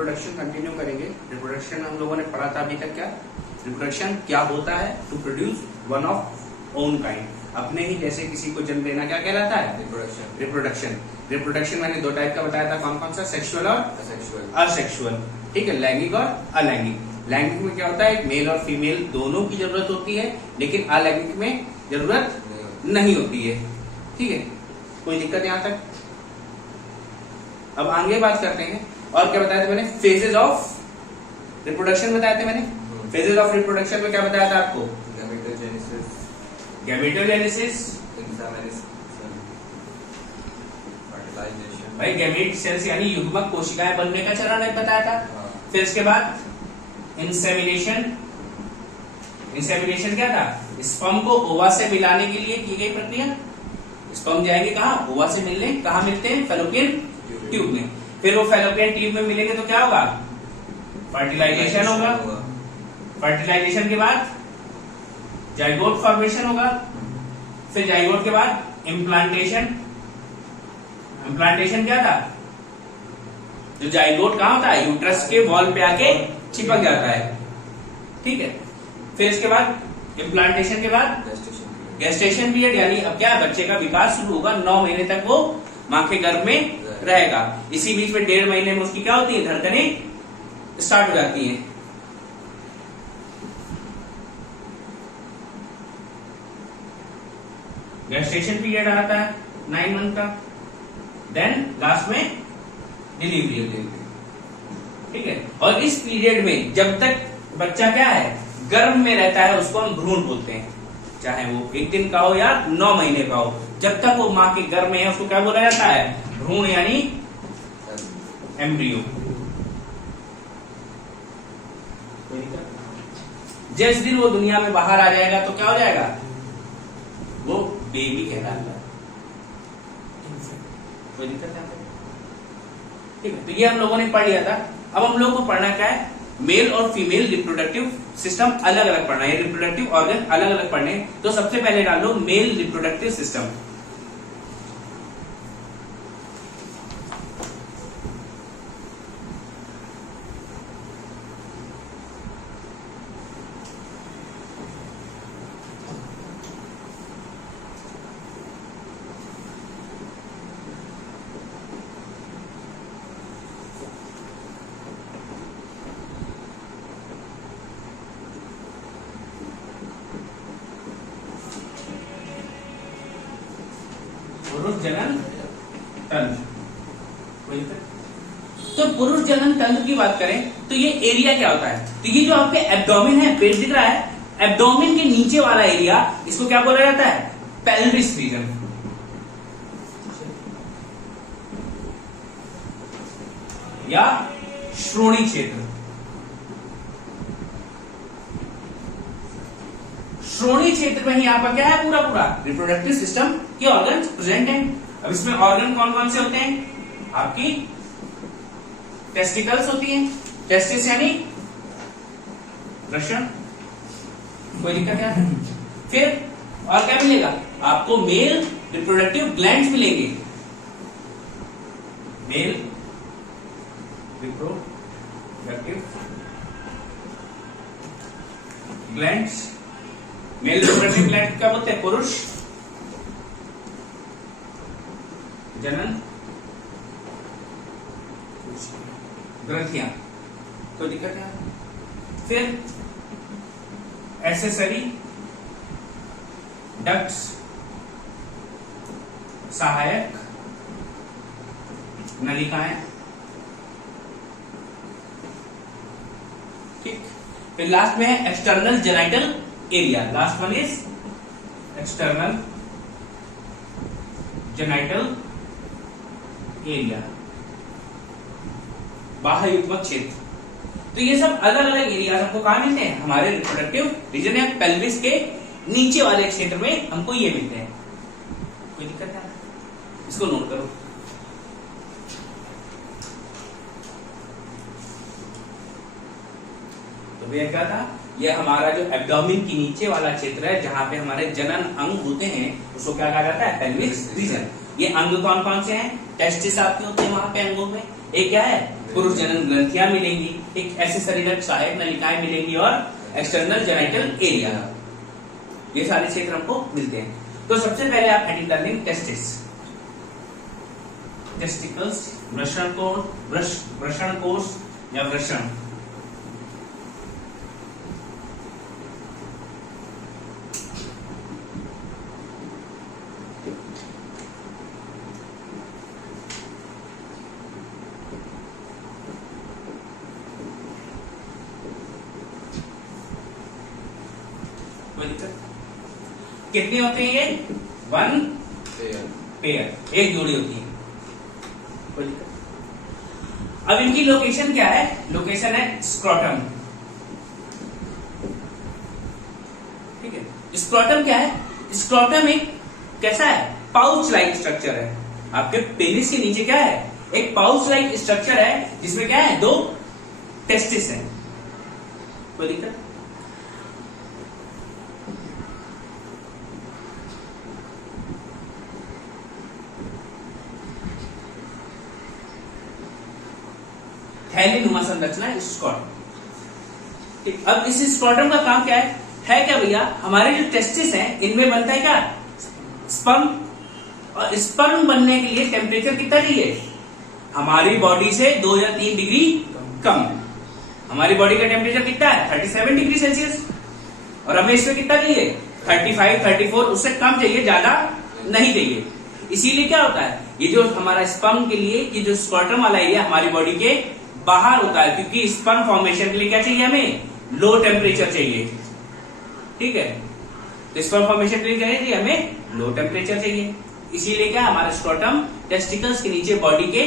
Reproduction continue करेंगे। Reproduction हम लोगों ने पढ़ा था अभी तक। क्या रिप्रोडक्शन क्या होता है? To produce one of own kind, अपने ही जैसे किसी को जन्म देना, क्या कहलाता है? रिप्रोडक्शन। रिप्रोडक्शन मैंने दो टाइप का बताया था, कौन कौन सा? सेक्सुअल और असेक्सुअल। ठीक है, लैंगिक और अलैंगिक। लैंगिक में क्या होता है? एक मेल और फीमेल दोनों की जरूरत होती है, लेकिन अलैंगिक में जरूरत नहीं होती है। ठीक है, कोई दिक्कत यहां तक? अब आगे बात करते हैं। और क्या बताया था मैंने? फेजेस ऑफ रिप्रोडक्शन बताया था मैंने। फेजेस ऑफ रिप्रोडक्शन में क्या बताया था आपको? गैमेटोजेनेसिस, भाई गैमेट सेल्स यानी युग्मक कोशिकाएं बनने का चरण है, बताया था। फिर इसके बाद इंसेमिनेशन। इंसेमिनेशन क्या था? स्पर्म को ओवा से मिलाने के लिए की गई प्रक्रिया। स्पर्म जाएंगे कहाँ? ओवा से मिलने। कहाँ मिलते हैं? फैलोपियन ट्यूब में। फिर वो फैलोपियन ट्यूब में मिलेंगे तो क्या होगा? फर्टिलाइजेशन होगा। फर्टिलाइजेशन के बाद जाइगोट फॉर्मेशन होगा। फिर जाइगोट के बाद इम्प्लांटेशन। इम्प्लांटेशन क्या था? जो जाइगोट कहाँ होता है? यूट्रस के वॉल पे आके चिपक जाता है। ठीक है, फिर इसके बाद इम्प्लांटेशन के बाद गेस्टेशन पीरियड, यानी अब क्या? बच्चे का विकास शुरू होगा। 9 महीने तक वो मां के गर्भ में रहेगा। इसी बीच में 1.5 महीने में उसकी क्या होती है? धड़कनें स्टार्ट हो जाती हैं। गेस्टेशन पीरियड आता है 9 मंथ का। देन लास्ट में डिलीवरी। ठीक है, और इस पीरियड में जब तक बच्चा क्या है? गर्भ में रहता है, उसको हम भ्रूण बोलते हैं। चाहे वो 1 दिन का हो या 9 महीने का हो, जब तक वो मां के गर्भ में है उसको क्या बोला जाता है? भ्रूण यानी एम्ब्रियो। जिस दिन वो दुनिया में बाहर आ जाएगा तो क्या हो जाएगा? वो बेबी कहलाएगा। कोई दिक्कत है? ठीक है, तो ये हम लोगों ने पढ़ लिया था। अब हम लोगों को पढ़ना क्या है? मेल और फीमेल रिप्रोडक्टिव सिस्टम अलग अलग पढ़ना है, रिप्रोडक्टिव ऑर्गन अलग अलग पढ़ने। तो सबसे पहले डाल लो मेल रिप्रोडक्टिव सिस्टम। पुरुष जनन तंत्र। तो पुरुष जनन तंत्र की बात करें तो ये एरिया क्या होता है? तो ये जो आपके एब्डोमेन है, पेट दिख रहा है, एब्डोमेन के नीचे वाला एरिया, इसको क्या बोला जाता है? Pelvis region. या श्रोणी क्षेत्र। श्रोणी क्षेत्र में ही आपका क्या है? पूरा पूरा रिप्रोडक्टिव सिस्टम के ऑर्गन प्रेजेंट हैं। अब इसमें ऑर्गन कौन कौन से होते हैं? आपकी टेस्टिकल्स होती हैं। टेस्टिस यानी वृषण। कोई दिक्कत है? फिर और क्या मिलेगा आपको? मेल रिप्रोडक्टिव ग्लैंड्स मिलेंगे। Male reproductive glands. Male reproductive gland क्या बोलते हैं? पुरुष जनन ग्रंथियां। कोई दिक्कत है? फिर एसेसरी डक्ट्स, सहायक नलिकाएं। ठीक, फिर लास्ट में है external genital area. Last one is external genital area, बाह्य युग्मक क्षेत्र। तो ये सब अलग अलग एरिया हमको कहां मिलते हैं? हमारे रिप्रोडक्टिव रीजन या पेल्विस के नीचे वाले क्षेत्र में हमको ये मिलते हैं। कोई दिक्कत है? इसको नोट करो। तो भैया क्या था? ये हमारा जो एब्डोमेन की नीचे वाला क्षेत्र है जहाँ पे हमारे जनन अंग होते हैं उसको क्या कहा जाता है? Pelvic region. ये अंग कौन कौन से हैं? टेस्टिस आपके होते हैं वहां पे अंगों में। एक क्या है? पुरुष जनन ग्रंथियां मिलेंगी, एक ऐसे शरीरक सहायक नलिकाएं मिलेंगी और एक्सटर्नल जेनिटल एरिया, ये सारे क्षेत्र हमको मिलते हैं। तो सबसे पहले आप हेडिंग कर लेंगे टेस्टिस, टेस्टिकल्स, वृषण कोष या वृषण। कितने होते हैं ये? 1 पेयर, एक जोड़ी होती है। अब इनकी लोकेशन क्या है? लोकेशन है स्क्रोटम। ठीक है, स्क्रोटम क्या है? स्क्रोटम एक कैसा है? पाउच लाइक स्ट्रक्चर है। आपके पेनिस के नीचे क्या है? एक पाउच लाइक स्ट्रक्चर है जिसमें क्या है? 2 टेस्टिस है। कोई दिक्कत? थैलीनुमा संरचना स्क्रोटम। ठीक, अब इस स्क्रोटम का काम क्या है क्या भैया? हमारे जो टेस्टिस हैं इनमें बनता है क्या? स्पर्म। और स्पर्म बनने के लिए टेम्परेचर कितना चाहिए? हमारी बॉडी से 2 या 3 डिग्री कम। हमारी बॉडी का टेम्परेचर कितना है? 37 डिग्री सेल्सियस। और हमें इसमें कितना चाहिए? 35, 34, उससे कम चाहिए, ज्यादा नहीं चाहिए। इसीलिए क्या होता है? ये जो हमारा स्पर्म के लिए ये जो स्क्रोटम वाला एरिया हमारी बॉडी के बाहर होता है, क्योंकि स्पर्म फॉर्मेशन के लिए क्या चाहिए? हमें लो टेम्परेचर चाहिए। ठीक है, तो स्पर्म फॉर्मेशन के लिए क्या चाहिए? हमें लो टेम्परेचर चाहिए। इसीलिए क्या हमारा स्क्रोटम टेस्टिकल्स के नीचे बॉडी के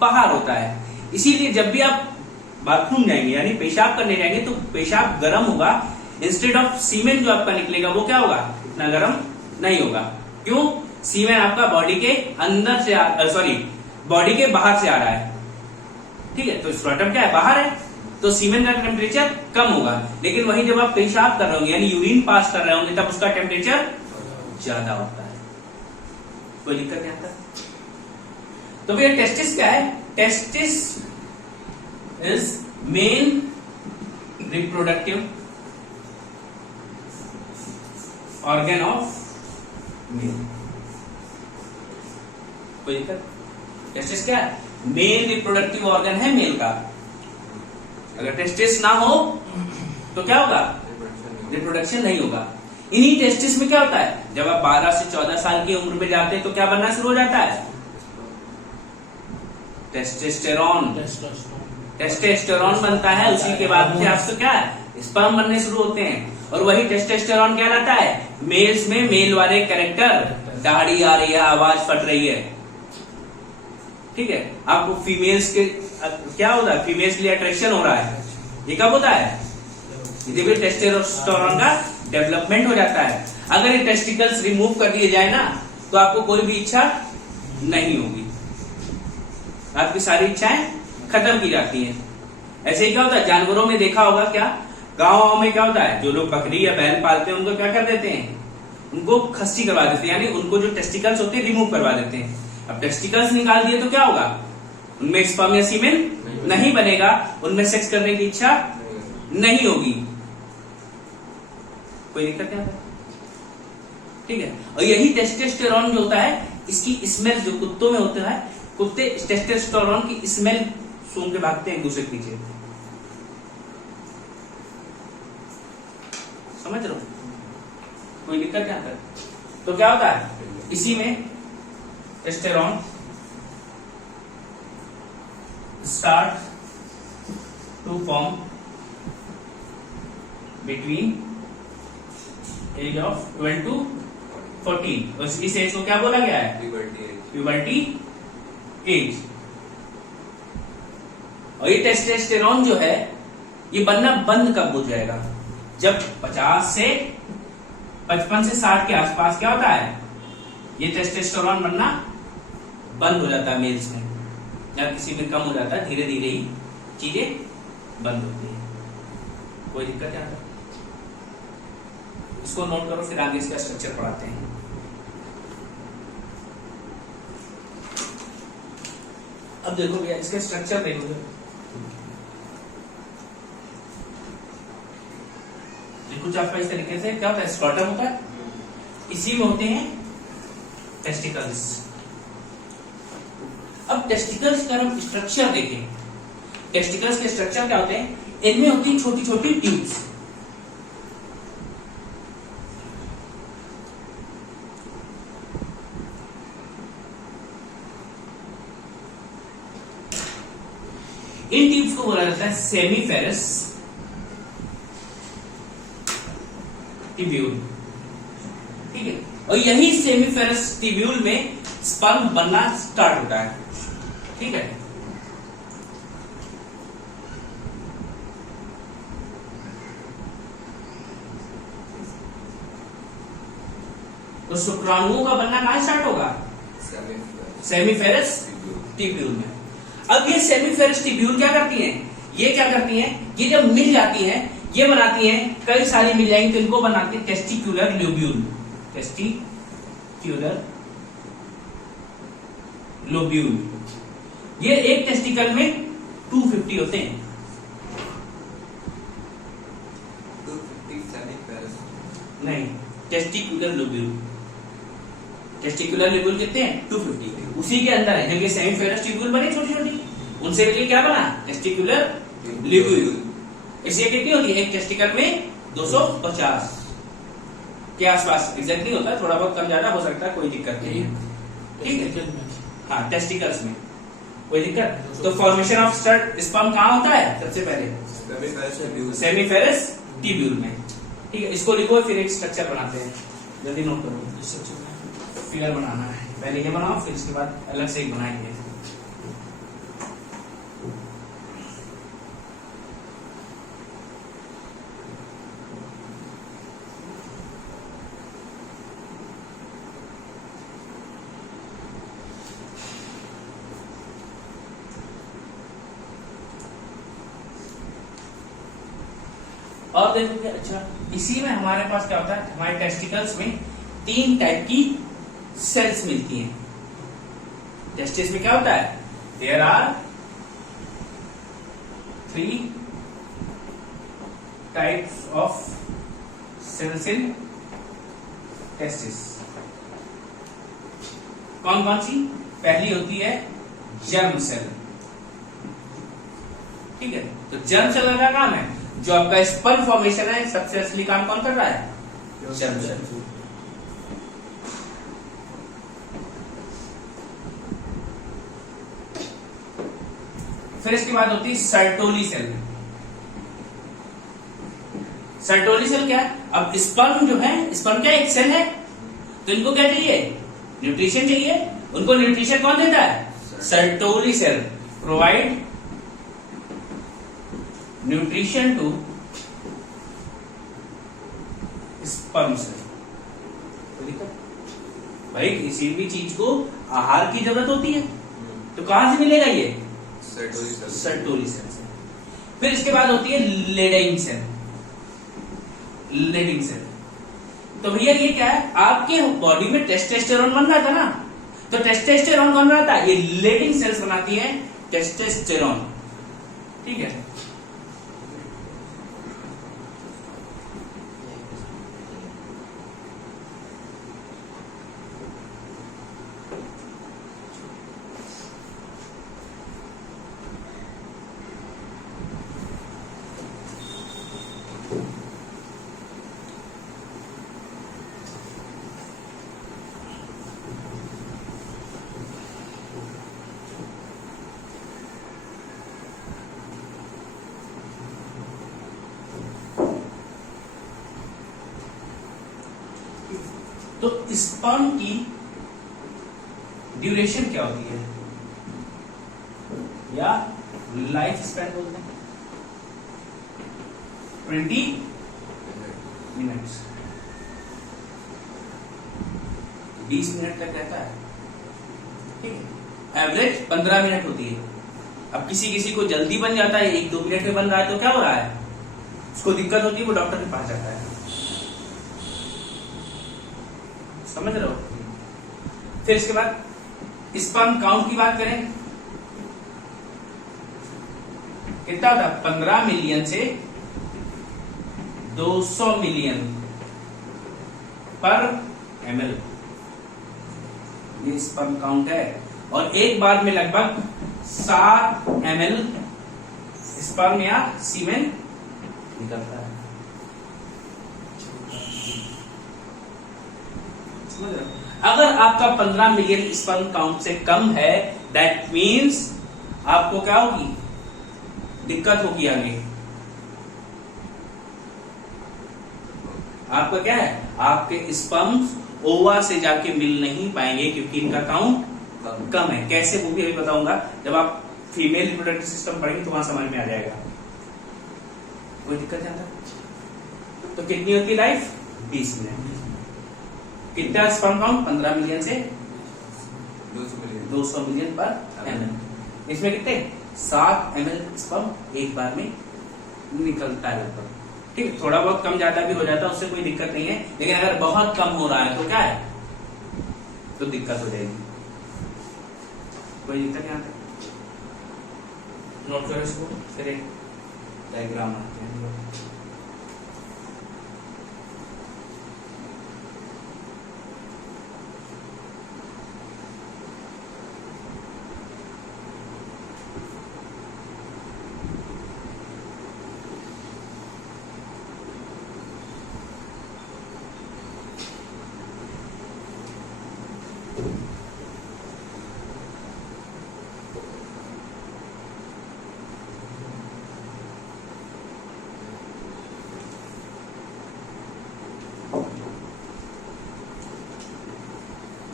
बाहर होता है। इसीलिए जब भी आप बाथरूम जाएंगे यानी पेशाब करने जाएंगे तो पेशाब गर्म होगा, इंस्टेड ऑफ सीमेन जो आपका निकलेगा वो क्या होगा? इतना गर्म नहीं होगा। क्यों? सीमेन आपका बॉडी के अंदर से बॉडी के बाहर से आ रहा है। ठीक है, तो स्क्रोटम क्या है? बाहर है, तो सीमेन का टेम्परेचर कम होगा। लेकिन वहीं जब आप पेशाब कर रहे होंगे यानी यूरिन पास कर रहे होंगे तब उसका टेम्परेचर ज्यादा होता है। कोई दिक्कत नहीं आता? तो भैया टेस्टिस क्या है? Testis is main reproductive organ of male. कोई दिक्कत? टेस्टिस क्या है? मेन रिप्रोडक्टिव ऑर्गन है मेल का। अगर टेस्टिस ना हो तो क्या होगा? रिप्रोडक्शन नहीं होगा। इन्हीं टेस्टिस में क्या होता है? जब आप 12 से 14 साल की उम्र में जाते हैं तो क्या बनना शुरू हो जाता है? टेस्टोस्टेरोन। टेस्टोस्टेरोन बनता है। उसी के बाद से आपको क्या है? स्पर्म बनने शुरू होते हैं। और वही टेस्टोस्टेरोन क्या लाता है? मेल्स में मेल वाले कैरेक्टर, दाढ़ी आ रही है, आवाज फट रही है। ठीक है, आपको फीमेल्स के क्या होता है? फीमेल्स के लिए अट्रैक्शन हो रहा है। ये कब होता है? जब भी टेस्टोस्टेरोन का डेवलपमेंट हो जाता है। अगर ये टेस्टिकल्स रिमूव कर दिए जाए ना तो आपको कोई भी इच्छा नहीं होगी, आपकी सारी इच्छाएं खत्म की जाती हैं। ऐसे ही क्या होता है? जानवरों में देखा होगा क्या? गाँव में क्या होता है? जो लोग बकरी या बैल पालते हैं उनको क्या कर देते हैं? उनको खस्सी करवा देते हैं, यानी उनको जो टेस्टिकल्स होते हैं रिमूव करवा देते हैं। अब टेस्टिकल्स निकाल दिए तो क्या होगा? उनमें स्पर्म या सीमेन नहीं बनेगा, उनमें सेक्स करने की इच्छा नहीं होगी। कोई दिक्कत नहीं आता? ठीक है, और यही टेस्टोस्टेरोन जो होता है इसकी स्मेल जो कुत्तों में होता है, कुत्ते टेस्टोस्टेरोन की स्मेल सूंघ के भागते हैं एक दूसरे के पीछे। समझ रहे हो? कोई दिक्कत नहीं आता? तो क्या होता है? इसी में testosterone start to form between age of 12 to 14। और इस एज को क्या बोला गया है? Puberty as. और ये टेस्टोस्टेरोन जो है ये बनना बंद कब हो जाएगा? जब 55 से 60 के आसपास क्या होता है? ये टेस्टोस्टेरोन बनना बंद हो जाता है मेल्स में, या किसी में कम हो जाता है। धीरे धीरे ही चीजें बंद होती है। कोई दिक्कत नहीं आता? इसको नोट करो, फिर आगे इसका स्ट्रक्चर पढ़ाते हैं। अब देखो भैया इसका स्ट्रक्चर देखोगे, कुछ आपका इस तरीके से क्या होता है, स्कॉटम होता है, इसी में होते हैं टेस्टिकल्स। अब टेस्टिकल्स का हम स्ट्रक्चर देखें, टेस्टिकल्स के स्ट्रक्चर क्या होते हैं, इनमें होती है छोटी छोटी ट्यूब्स। इन ट्यूब्स को बोला जाता है सेमीफेरस टिब्यूल, ठीक है। और यही सेमीफेरस टिब्यूल में स्पर्म बनना स्टार्ट होता है, ठीक है। तो शुक्राणुओं का बनना कहां स्टार्ट होगा, सेमीफेरस टिब्यूल में। अब ये सेमीफेरस टिब्यूल क्या करती हैं, ये क्या करती हैं, ये जब मिल जाती हैं, ये बनाती हैं कई सारी मिल जाएंगी, तो इनको बनाती है टेस्टिक्युलर लोब्यूल, टेस्टिक्युलर लोब्यूल। ये एक टेस्टिकल में 250 होते हैं, 250 नहीं, टेस्टिक्युलर लोब्यूल, टेस्टिक्युलर लोब्यूल कितने हैं, 250, उसी के अंदर है। जब ये सेमीफेरस ट्यूब्यूल बने छोटी छोटी, उनसे मिलकर क्या बना, टेस्टिक्युलर लोब्यूल। इसलिए कितनी होती है, एक टेस्टिकल में 250 के आसपास, एग्जैक्ट नहीं होता, थोड़ा बहुत कम ज्यादा हो सकता है, कोई दिक्कत नहीं है, ठीक है। हाँ, टेस्टिकल्स में कोई दिक्कत। तो फॉर्मेशन ऑफ स्पर्म कहाँ होता है, सबसे पहले सेमीफेरस टिब्यूल में, ठीक है। इसको लिखो, फिर एक स्ट्रक्चर बनाते हैं, जल्दी नोट करो। फिगर बनाना है, पहले ये बनाओ, फिर इसके बाद अलग से एक बनाएंगे। और देखोगे, अच्छा इसी में हमारे पास क्या होता है, हमारे टेस्टिकल्स में 3 टाइप की सेल्स मिलती हैं। टेस्टिस में क्या होता है, there are 3 types of cells in testis. कौन कौन सी, पहली होती है जर्म सेल, ठीक है। तो जर्म सेल का काम है, जो आपका स्पर्म फॉर्मेशन है, सबसे असली काम कौन कर रहा है, जर्म सेल। फिर इसके बाद होती है सर्टोली सेल। सर्टोली सेल क्या है, अब स्पर्म जो है, स्पर्म क्या एक सेल है, तो इनको क्या चाहिए, न्यूट्रिशन चाहिए। उनको न्यूट्रिशन कौन देता है, Sertoli cell provide nutrition to sperm cell. भाई किसी भी चीज को आहार की जरूरत होती है, तो कहां से मिलेगा ये, सर्टोली सेल से। फिर इसके बाद होती है लेडिंग सेल, लेडिंग सेल। तो भैया ये क्या है, आपके बॉडी में टेस्टोस्टेरोन बन रहा था ना, तो टेस्टोस्टेरोन कौन बनाता है, ये लेडिंग सेल्स बनाती है टेस्टोस्टेरोन, ठीक है। तो स्पर्म की ड्यूरेशन क्या होती है, या लाइफ स्पैन बोलते हैं, 20 मिनट्स, 20 मिनट तक रहता है, ठीक है। एवरेज 15 मिनट होती है। अब किसी किसी को जल्दी बन जाता है, 1-2 मिनट में बन रहा है, तो क्या हो रहा है, उसको दिक्कत होती है, वो डॉक्टर के पास जाता है। समझ रहे हो? फिर इसके बाद स्पर्म काउंट की बात करें, कितना था? 15 मिलियन से 200 मिलियन पर ml, ये स्पर्म काउंट है। और एक बार में लगभग 7 ml स्पर्म या सीमेन निकलता है। अगर आपका 15 मिलियन स्पर्म काउंट से कम है, दैट मीन्स आपको क्या होगी? दिक्कत होगी आगे। आपका क्या है? आपके स्पर्म ओवा से जाके मिल नहीं पाएंगे क्योंकि इनका काउंट कम है। कैसे, वो भी अभी बताऊंगा। जब आप फीमेल रिप्रोडक्टिव सिस्टम पढ़ेंगे तो वहां समझ में आ जाएगा। कोई दिक्कत नहीं आता। तो कितनी होती लाइफ? 20 मिनट। कितना स्पर्म काउंट? 15 मिलियन से 200 मिलियन पर ml। इसमें कितने? 7 ml स्पर्म एक बार में निकलता है लगभग। ठीक है, थोड़ा बहुत कम ज्यादा भी हो जाता है, उससे कोई दिक्कत नहीं है। लेकिन अगर बहुत कम हो रहा है तो क्या है? तो दिक्कत हो जाएगी। कोई दिक्कत नहीं आता। नोट करो इसको, फिर एक डायग्राम आते हैं।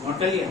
नोट कर लिया?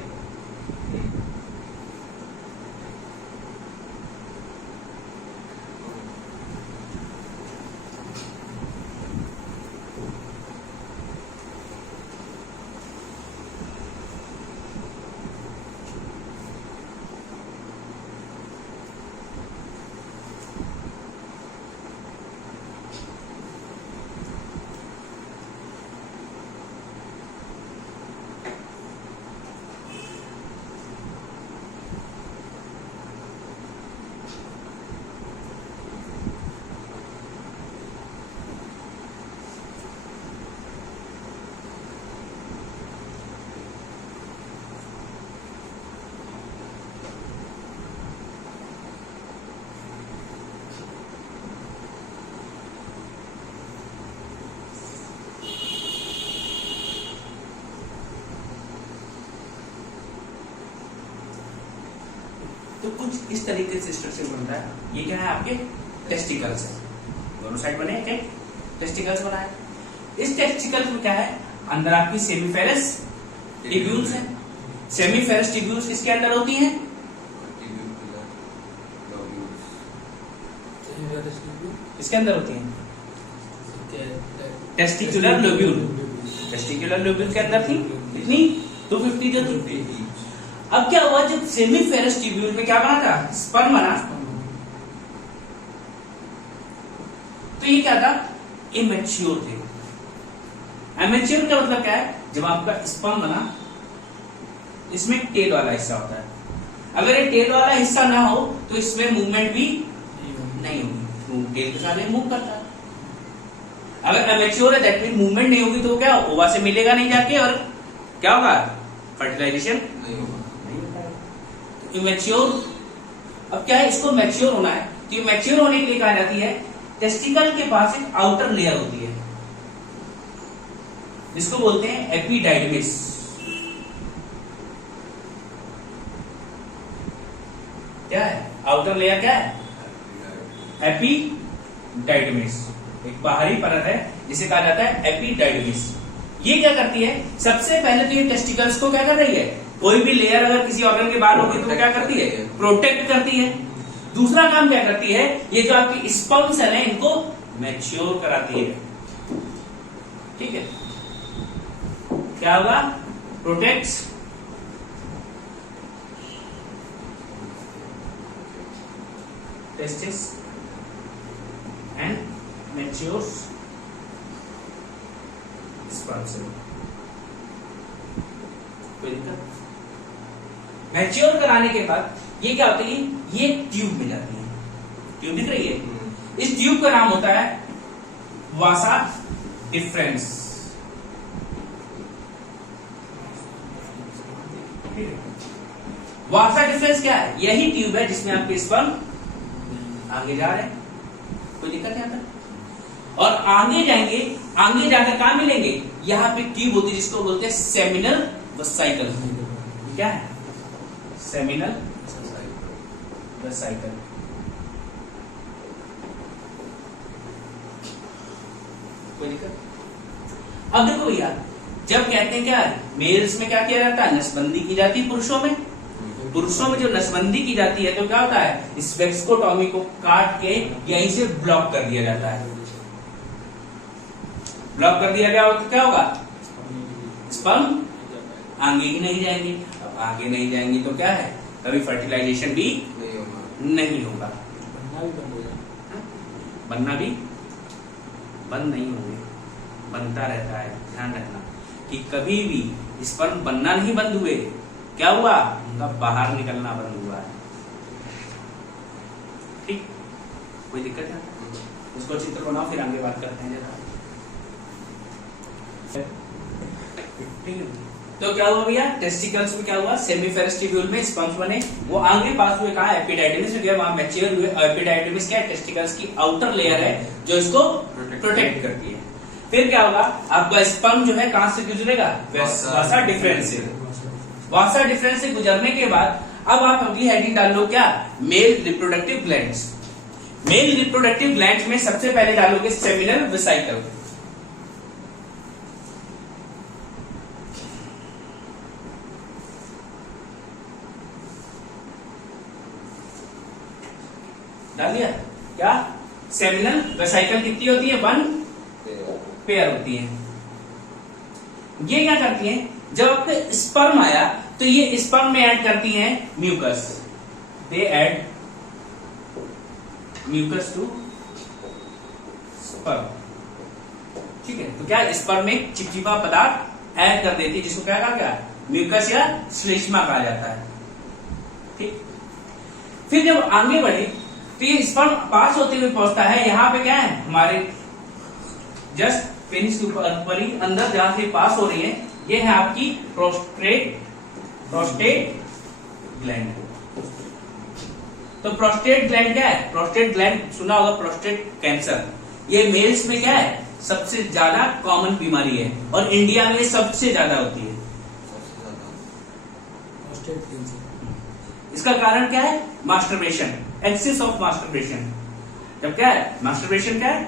तो कुछ इस तरीके से स्ट्रक्चर बनता है। ये क्या है? आपके टेस्टिकल्स है, दोनों साइड बने हैं, टेस्टिकल्स बना है। इस टेस्टिकल्स में क्या है? अंदर आपकी सेमीफेरस ट्यूब्यूल्स है। सेमीफेरस ट्यूब्यूल्स किसके अंदर होती हैं? किसके अंदर होती हैं? Testicular lobule. टेस्टिकुलर लोब्यूल के अंदर थी कितनी? 250 जो थी। अब क्या हुआ? जब सेमीफेरस ट्यूब्यूल में क्या बना था? स्पर्म बना। तो ये क्या था? इमेच्योर थे। इमेच्योर का मतलब क्या है? जब आपका स्पर्म बना, इसमें टेल वाला हिस्सा होता है। अगर ये टेल वाला हिस्सा ना हो तो इसमें मूवमेंट भी नहीं होगी, टेल के साथ में मूव करता है। अगर इमेच्योर है दैट मीन मूवमेंट नहीं होगी तो क्या? ओवा से मिलेगा नहीं जाके, और क्या होगा? फर्टिलाइजेशन नहीं होगा। इमेच्योर। अब क्या है? इसको मैच्योर होना है। तो मैच्योर होने के लिए कहा जाती है, टेस्टिकल के पास एक आउटर लेयर होती है जिसको बोलते हैं एपिडाइडमिस। क्या है? आउटर लेयर क्या है? एपिडाइडमिस। एक बाहरी परत है जिसे कहा जाता है एपिडाइडमिस। ये क्या करती है? सबसे पहले तो ये टेस्टिकल्स को क्या कर रही है? कोई भी लेयर अगर किसी ऑर्गन के बाहर होगी तो क्या करती है? प्रोटेक्ट करती है। दूसरा काम क्या करती है? ये जो आपकी स्पर्म सेल है इनको मैच्योर कराती है। ठीक है, क्या होगा? Protects testis and matures sperm cell. Mature कराने के बाद ये क्या होती है, ये ट्यूब में जाती है। ट्यूब दिख रही है, इस ट्यूब का नाम होता है वासा डिफरेंस। वासा डिफरेंस क्या है, यही ट्यूब है जिसमें आपके स्पर्म आगे जा रहे हैं, कोई दिक्कत नहीं आता। और आगे जाएंगे, आगे जाकर कहां मिलेंगे, यहां पे ट्यूब होती है जिसको बोलते हैं सेमिनल वेसिकल। क्या है, सेमिनल वेसिकल। कोई दिक्कत? अब देखो भैया, जब कहते हैं क्या मेल्स में क्या किया जाता है, नसबंदी की जाती है पुरुषों में। पुरुषों में जो नसबंदी की जाती है तो क्या होता है, इस वेक्सकोटॉमी को काट के यहीं से ब्लॉक कर दिया जाता है। ब्लॉक कर दिया गया तो क्या होगा, स्पर्म आगे ही नहीं जाएंगे। अब आगे नहीं जाएंगे तो क्या है, कभी फर्टिलाइजेशन भी नहीं होगा, बनना भी बंद नहीं होंगे, बनता रहता है। ध्यान रखना कि कभी भी स्पर्म बनना नहीं बंद हुए, क्या हुआ, उनका बाहर निकलना बंद हुआ है। ठीक, कोई दिक्कत है? इसको चित्र बनाओ, फिर आगे बात करते हैं जरा। तो क्या हुआ भैया, टेस्टिकल्स में क्या हुआ, सेमीफेरस ट्यूब्यूल में स्पर्म्स बने, वो आगे पास हुए कहा, एपिडाइडिमिस में गया, वहां मैच्योर हुए। एपिडाइडिमिस क्या है, टेस्टिकल्स की आउटर लेयर है जो इसको प्रोटेक्ट करती है। फिर क्या होगा, आपका स्पर्म जो है कहां से गुजरेगा, वासा डिफरेंस से। वासा डिफरेंस से गुजरने के बाद अब आप अगली हेडिंग डाल लो क्या, male reproductive glands. Male reproductive glands में सबसे पहले डालोगे सेमिनल वेसिकल। डाल दिया क्या, सेमिनल वेसिकल कितनी होती है, 1 पेयर होती है। ये क्या करती हैं, जब आपका स्पर्म आया तो ये स्पर्म में ऐड करती हैं mucus. They add mucus to sperm. ठीक है, तो क्या स्पर्म में चिपचिपा पदार्थ ऐड कर देती है जिसको क्या कहा गया, म्यूकस या श्लेष्मा कहा जाता है। ठीक, फिर जब आगे बढ़े तो ये स्पर्म पास होते हुए पहुंचता है, यहां पे क्या है, हमारे जस्ट पेनिस के ऊपर ही अंदर जहां से पास हो रही है, ये है आपकी प्रोस्टेट ग्लैंड। तो प्रोस्टेट ग्लैंड क्या है, प्रोस्टेट ग्लैंड सुना होगा, प्रोस्टेट कैंसर, ये मेल्स में क्या है, सबसे ज्यादा कॉमन बीमारी है और इंडिया में सबसे ज्यादा होती है। इसका कारण क्या है, मास्टरबेशन, एक्सेस ऑफ मास्टरबेशन। जब क्या है, मास्टरबेशन क्या है,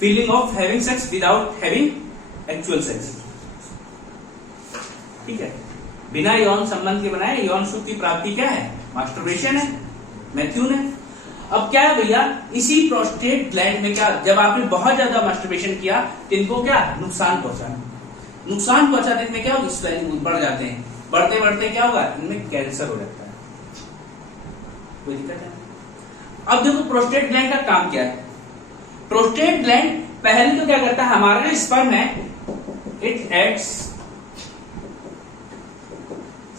feeling of having sex without having actual sex. ठीक है, बिना यौन संबंध के बनाए यौन सुख की प्राप्ति क्या है, मास्टरबेशन है, मैथ्यून है। अब क्या है भैया, इसी प्रोस्टेट ग्लैंड में क्या, जब आपने बहुत ज्यादा मास्टरबेशन किया तो इनको क्या नुकसान पहुंचा, नुकसान पहुंचाने में क्या होगा, स्वेलिंग बढ़ जाते हैं, बढ़ते बढ़ते क्या होगा, इनमें कैंसर हो जाता है। कोई दिक्कत है? अब देखो प्रोस्टेट ग्लैंड का काम क्या है। प्रोस्टेट ग्लैंड पहले तो क्या करता है, हमारा जो स्पर्म है, it adds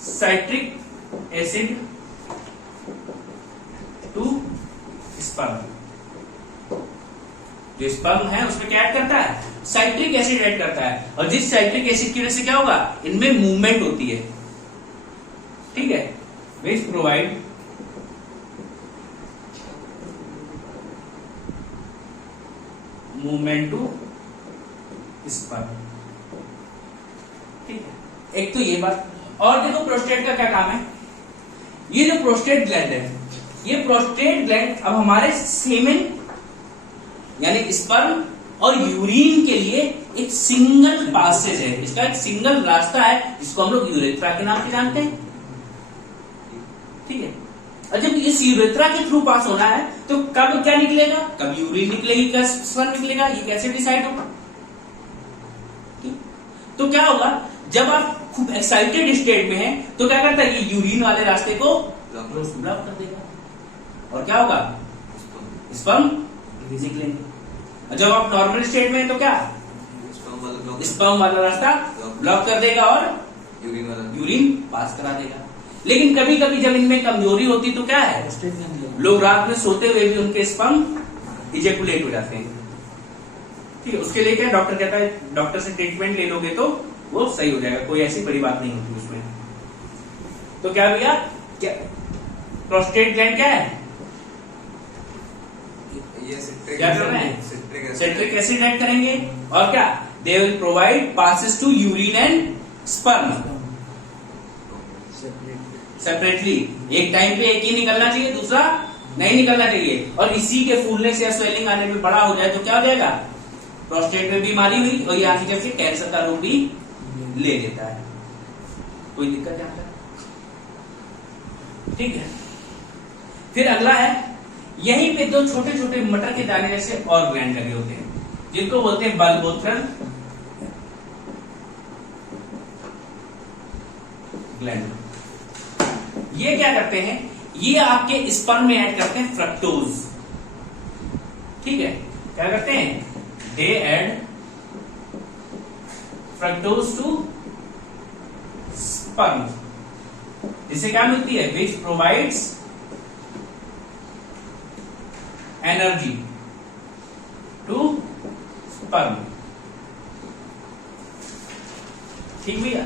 citric acid to sperm. जो स्पर्म है उसमें क्या ऐड करता है, साइट्रिक एसिड ऐड करता है, और जिस साइट्रिक एसिड की वजह से क्या होगा, इनमें मूवमेंट होती है। ठीक है, which provide movement to sperm. ठीक है, एक तो ये बात। और देखो प्रोस्टेट का क्या काम है, ये जो प्रोस्टेट ग्लैंड है, ये प्रोस्टेट ग्लैंड अब हमारे सेमेन यानी स्पर्म और यूरिन के लिए एक सिंगल पासेज है, इसका एक सिंगल रास्ता है जिसको हम लोग यूरेथ्रा के नाम से जानते हैं। ठीक है, और जब इस यूरेथ्रा के थ्रू पास होना है तो कब क्या निकलेगा, कब यूरिन निकलेगी, कब स्पर्म निकलेगा, ये कैसे डिसाइड होगा। तो क्या होगा, जब आप खूब एक्साइटेड स्टेट में हैं तो क्या करता है, ये यूरिन वाले रास्ते को ब्लॉक कर देगा और क्या होगा, स्पर्म निकलेंगे। जब आप नॉर्मल स्टेट में हैं तो क्या, स्पर्म वाला रास्ता ब्लॉक कर देगा और यूरिन पास करा देगा। लेकिन कभी कभी जब इनमें कमजोरी होती तो क्या है, लोग रात में सोते हुए भी उनके स्पर्म इजेकुलेट हो जाते हैं। ठीक है, उसके लिए क्या डॉक्टर कहता है, डॉक्टर से ट्रीटमेंट ले लोगे तो वो सही हो जाएगा, कोई ऐसी बड़ी बात नहीं होती उसमें। तो क्या भैया, क्या प्रोस्टेट ग्लैंड क्या है, क्या कर रहे हैं, सिट्रिक एसिड ऐड करेंगे, और क्या, they will provide passes to urine and sperm separately. एक टाइम पे एक ही निकलना चाहिए, दूसरा नहीं निकलना चाहिए। और इसी के फूलनेस या स्वेलिंग आने में बड़ा हो जाए तो क्या हो जाएगा, प्रोस्टेट में बीमारी हुई, और ये आगे चल के कैंसर का रोग भी ले लेता है। कोई दिक्कत यहाँ तक? ठीक है, फिर अगला है, यहीं पे दो छोटे छोटे मटर के दाने जैसे और ग्लैंड लगे होते हैं, जिनको बोलते हैं बलबोथ्रल ग्लैंड। ये क्या करते हैं, ये आपके स्पर्म में ऐड करते हैं फ्रक्टोज। ठीक है, क्या करते हैं, they add fructose to sperm, जिससे क्या मिलती है, which provides energy to sperm. ठीक भैया,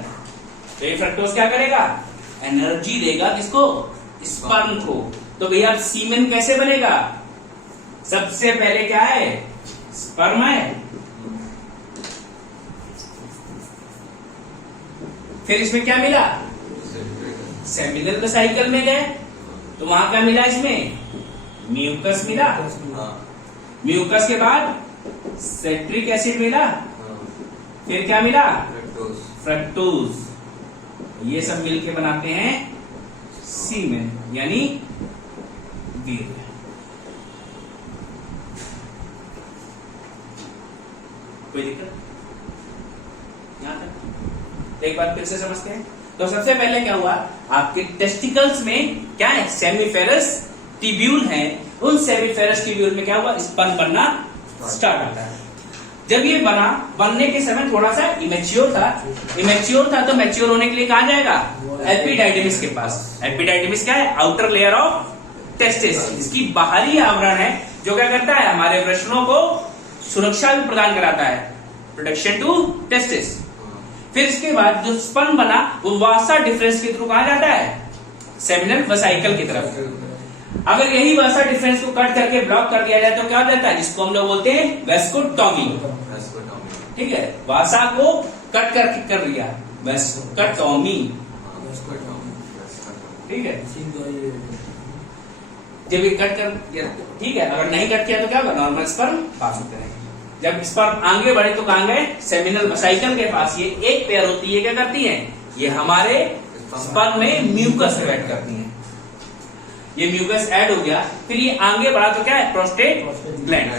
तो ये फ्रक्टोज क्या करेगा, एनर्जी देगा किसको, स्पर्म को। तो भैया अब सीमेन कैसे बनेगा, सबसे पहले क्या है, स्पर्म है, फिर इसमें क्या मिला, सेमिनल के साइकिल में गए तो वहां क्या मिला, इसमें म्यूकस मिला, म्यूकस के बाद सिट्रिक एसिड मिला, फिर क्या मिला, फ्रक्टोज। ये सब मिलके बनाते हैं सीमेन, यानी वीर्य। कोई दिक्कत यहां तक? एक बार फिर से समझते हैं। तो सबसे पहले क्या हुआ, आपके टेस्टिकल्स में क्या है, सेमीफेरस ट्यूब्यूल है, उन सेमीफेरस ट्यूब्यूल में क्या हुआ, स्पर्म बनना स्टार्ट होता है। जब ये बना, बनने के समय थोड़ा सा इमेच्योर था, तो मैच्योर होने के लिए कहा जाएगा, एपिडाइडिमिस के पास। एपिडाइडिमिस क्या है, आउटर लेयर ऑफ टेस्टिस, इसकी बाहरी आवरण है जो क्या करता है, हमारे वृषणों को सुरक्षा भी प्रदान कराता है, प्रोटेक्शन टू टेस्टिस। फिर इसके बाद जो स्पर्म बना वो वासा डिफरेंस के थ्रू कहा जाता है, सेमिनल वेसिकल की तरफ। अगर यही वासा डिफरेंस को कट करके ब्लॉक कर दिया जाए तो क्या हो जाता है, जिसको हम लोग बोलते हैं वेस्कोटॉमी। ठीक है, वासा को कट करके कर दिया, वेस्कोटॉमी। ठीक है, जब ये कट कर, ठीक है, अगर नहीं कट किया तो क्या होगा, नॉर्मल स्पर्म पास होते रहेंगे। जब स्पर्म आगे बढ़े तो कहां गए, सेमिनल वेसिकल के पास। ये एक पेयर होती है, क्या करती है, ये हमारे स्पर्म में म्यूकस ऐड करती है। ये म्यूकस ऐड हो गया, फिर ये आगे बढ़ा तो क्या है, प्रोस्टेट ग्लैंड।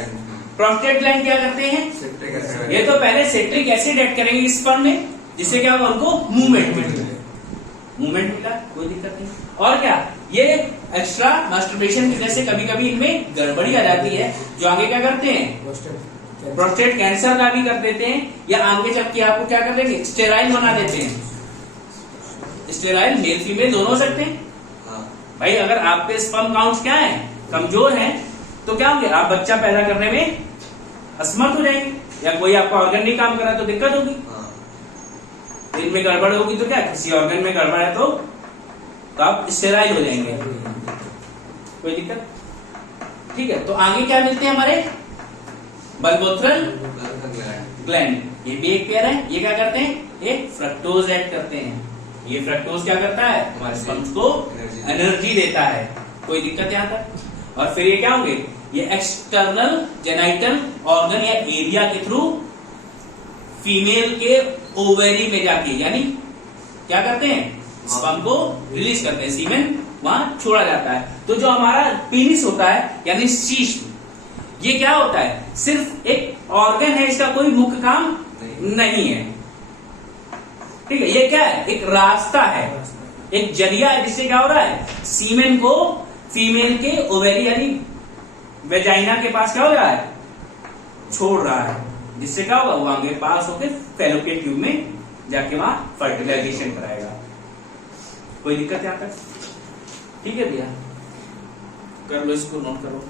प्रोस्टेट ग्लैंड क्या करते हैं, ये तो पहले सिट्रिक एसिड ऐड करेंगे स्पर्म में, जिससे क्या होगा, उनको मूवमेंट मिला, कोई दिक्कत नहीं। और क्या, ये एक्स्ट्रा मास्टरबेशन की वजह से कभी कभी इनमें गड़बड़ी आ जाती है, जो आगे क्या करते हैं, प्रोस्टेट कैंसर का भी कर देते हैं, या आगे चल के आपको क्या कर देंगे, स्टेराइल बना देते हैं। स्टेराइल मेल फीमेल दोनों हो सकते हैं। भाई अगर आपके स्पर्म काउंट्स क्या है, कमजोर हैं, तो क्या होंगे, आप बच्चा पैदा करने में असमर्थ हो जाएंगे, या कोई आपका ऑर्गन नहीं काम कर रहा तो दिक्कत होगी। इनमें गड़बड़ होगी तो क्या, किसी ऑर्गन में गड़बड़ है तो आप स्टेराइल हो जाएंगे, कोई दिक्कत। ठीक है, तो आगे क्या मिलते हैं हमारे, बलबोथ्रल ग्लैंड, ये भी एक पेयर है। ये क्या करते हैं, ये फ्रक्टोज ऐड करते हैं। ये फ्रक्टोज क्या करता है, हमारे स्पर्म्स को एनर्जी देता है, कोई दिक्कत यहां तक। और फिर ये क्या होंगे, ये एक्सटर्नल जेनाइटल ऑर्गन या एरिया के थ्रू फीमेल के ओवेरी में जाके, यानी क्या करते हैं, स्पर्म को रिलीज करते हैं, सीमेन वहां छोड़ा जाता है। तो जो हमारा पीनिस होता है, यानी शीश, ये क्या होता है, सिर्फ एक ऑर्गन है, इसका कोई मुख्य काम नहीं है। ठीक है, ये क्या है, एक रास्ता है, एक जरिया है, जिससे क्या हो रहा है, सीमेन को फीमेल के ओवेरी यानी वेजाइना के पास क्या हो रहा है, छोड़ रहा है, जिससे क्या होगा, वो आगे पास होकर फैलोपियन ट्यूब में जाके वहां फर्टिलाइजेशन कराएगा। कोई दिक्कत यहाँ तक? ठीक है भैया, कर लो इसको, नोट करो।